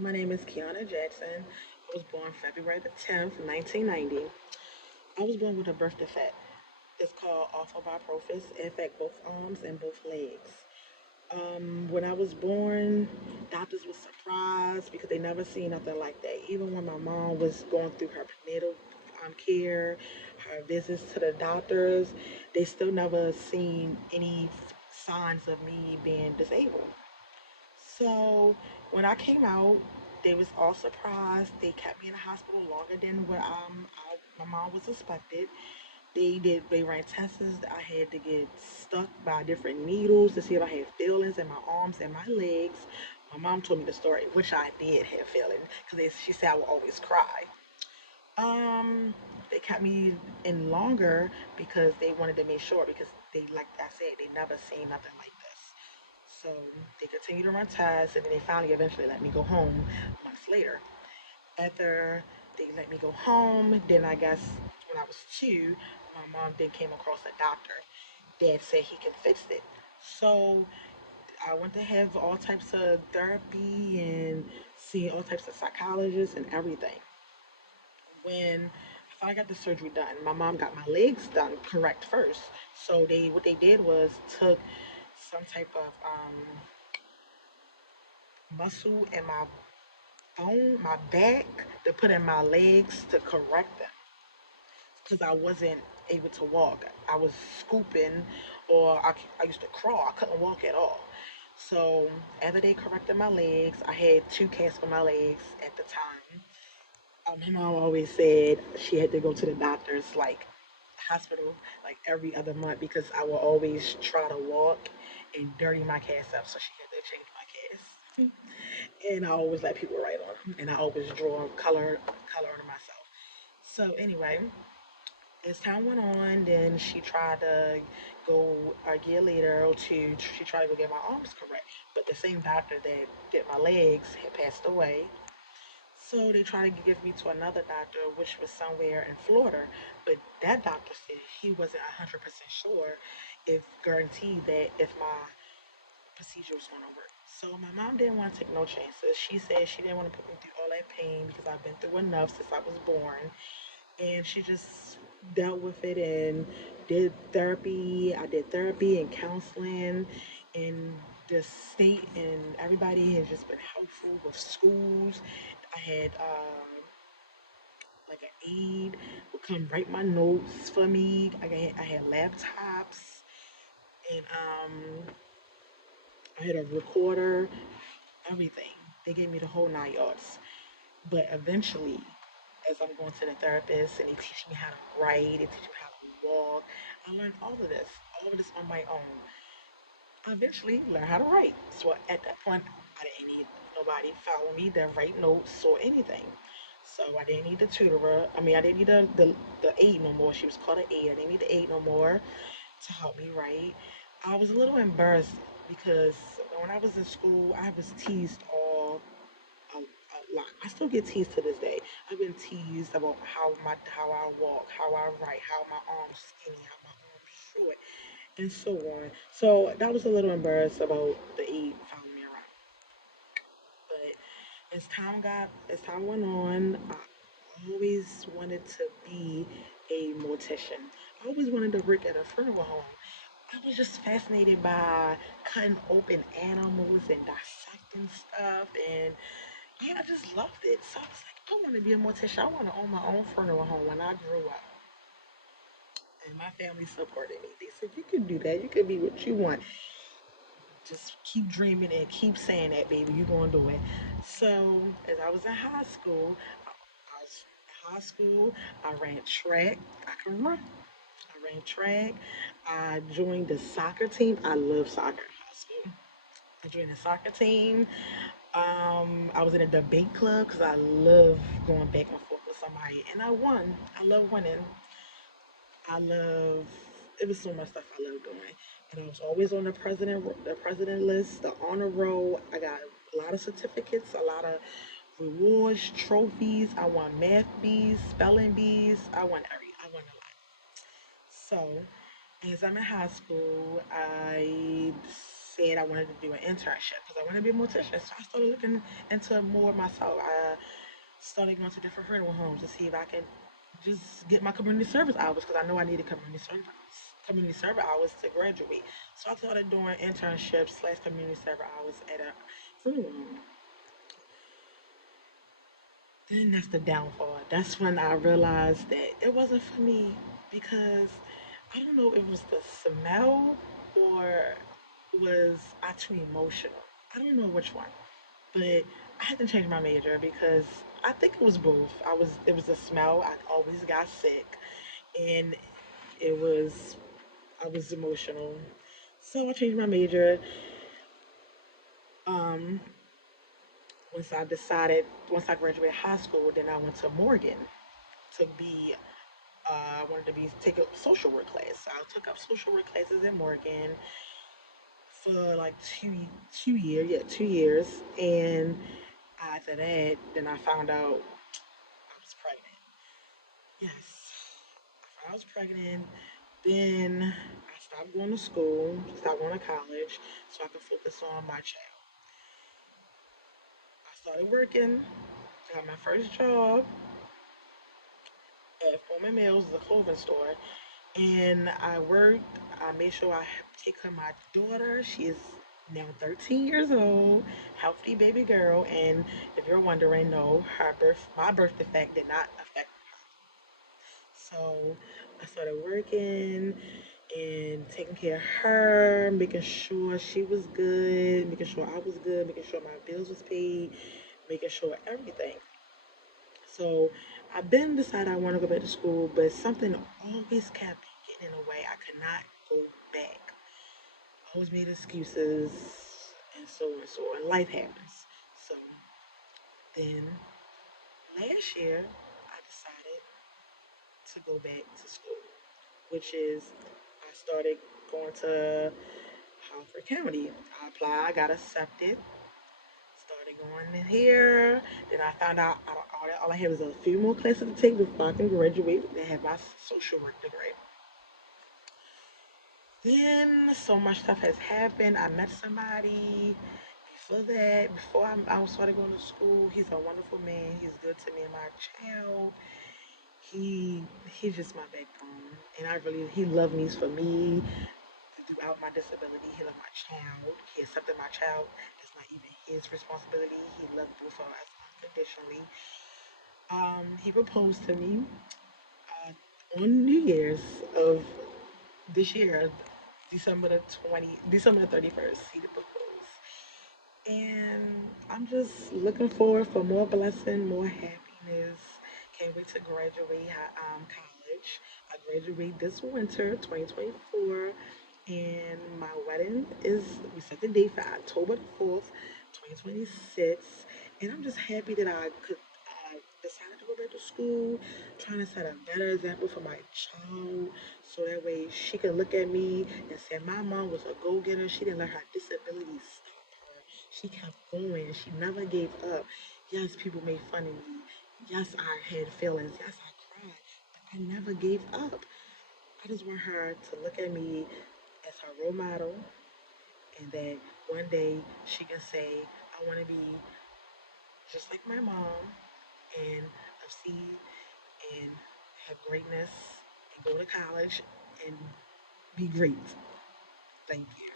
my name is Kiana Jackson. I was born February the 10th, 1990. I was born with a birth defect. It's called arthrobiprophis. It affects both arms and both legs. When I was born, doctors were surprised because they never seen nothing like that. Even when my mom was going through her prenatal care, her visits to the doctors, they still never seen any signs of me being disabled. So when I came out, they was all surprised. They kept me in the hospital longer than what my mom was expected. They ran tests. I had to get stuck by different needles to see if I had feelings in my arms and my legs. My mom told me the story, which I did have feelings because she said I would always cry. Um, they kept me in longer because they wanted to make sure because like I said, they never seen nothing like this. So they continued to run tests, and then they finally eventually let me go home months later. After they let me go home, then I guess when I was two, my mom then came across a doctor that said he could fix it. So I went to have all types of therapy and see all types of psychologists and everything. When I got the surgery done, my mom got my legs done correct first. So they what they did was took some type of muscle in my bone, my back, to put in my legs to correct them because I wasn't able to walk. I was scooping, or I used to crawl. I couldn't walk at all. So after they corrected my legs, I had two casts for my legs at the time. My mom always said she had to go to the doctors, like hospital, like every other month because I would always try to walk and dirty my cast up. So she had to change my cast. And I always let people write on them, and I always draw color on myself. So anyway, as time went on, then she tried to go a year later or two. She tried to go get my arms correct, but the same doctor that did my legs had passed away. So they tried to give me to another doctor, which was somewhere in Florida. But that doctor said he wasn't 100% sure if guaranteed that if my procedure was going to work. So my mom didn't want to take no chances. She said she didn't want to put me through all that pain because I've been through enough since I was born. And she just dealt with it and did therapy. I did therapy and counseling, and the state and everybody has just been helpful with schools. I had like an aide would come write my notes for me. I had laptops, and I had a recorder, everything. They gave me the whole 9 yards. But eventually, as I'm going to the therapist and they teach me how to write, they teach me how to walk, I learned all of this on my own. I eventually learned how to write. So at that point, I didn't need nobody follow me to write notes or anything. So I didn't need the tutorer. I mean, I didn't need the aide no more. She was called an aide. I didn't need the aide no more to help me write. I was a little embarrassed because when I was in school, I was teased a lot. I still get teased to this day. I've been teased about how I walk, how I write, how my arms skinny, how my arms short, and so on. So that was a little embarrassed about the E following me around. But as time went on, I always wanted to be a mortician. I always wanted to work at a funeral home. I was just fascinated by cutting open animals and dissecting stuff, and yeah, I just loved it. So I was like, I want to be a mortician. I want to own my own funeral home when I grow up. And my family supported me. They said, you can do that. You can be what you want. Just keep dreaming and keep saying that, baby. You're going to do it. So as I was in high school, I ran track. I can run. I ran track. I joined the soccer team. I love soccer in high school. I joined the soccer team. I was in a debate club because I love going back and forth with somebody, and I won. I love winning. I love. It was so much stuff I love doing, and I was always on the president list, the honor roll. I got a lot of certificates, a lot of rewards, trophies. I won math bees, spelling bees. I won a lot. So, as I'm in high school, I said I wanted to do an internship because I wanted to be a mortician. So I started looking into more myself. I started going to different funeral homes to see if I could just get my community service hours because I know I needed community service hours to graduate. So I started doing internships slash community service hours at a funeral home. Then that's the downfall. That's when I realized that it wasn't for me because I don't know if it was the smell or was I too emotional. I don't know which one, but I had to change my major because I think it was both. It was the smell. I always got sick, and it was I was emotional. So I changed my major. Um, once I graduated high school, then I went to Morgan to be I wanted to be take a social work class. So I took up social work classes in Morgan for like 2 years, yeah, 2 years. And after that, then I found out I was pregnant. Yes, I was pregnant. Then I stopped going to school, stopped going to college, so I could focus on my child. I started working, got my first job at Foreman Mills, a clothing store, and I worked. I made sure I take care of my daughter. She is now 13 years old, healthy baby girl. And if you're wondering, no, my birth defect did not affect. So I started working and taking care of her, making sure she was good, making sure I was good, making sure my bills was paid, making sure everything. So I've been decided I want to go back to school, but something always kept getting in the way. I could not go back. I always made excuses and so on and so on. Life happens. So then last year I decided to go back to school, which is I started going to Harford County. I applied, I got accepted, started going in here. Then I found out all I had was a few more classes to take before I can graduate and have my social work degree. Then so much stuff has happened. I met somebody before that, before I started going to school. He's a wonderful man. He's good to me and my child. He's just my backbone, and he loved me for me throughout my disability. He loved my child. He accepted my child. It's not even his responsibility. He loved both of us unconditionally. He proposed to me on New Year's of this year, December the 31st. He proposed, and I'm just looking forward for more blessing, more happiness. Can't wait to graduate college. I graduate this winter, 2024, and my wedding we set the date for October the 4th, 2026. And I'm just happy that I decided to go back to school, trying to set a better example for my child so that way she can look at me and say, my mom was a go getter. She didn't let her disability stop her. She kept going. She never gave up. Yes, people made fun of me. Yes, I had feelings. Yes, I cried. But I never gave up. I just want her to look at me as her role model and that one day she can say, I want to be just like my mom and succeed and have greatness and go to college and be great. Thank you.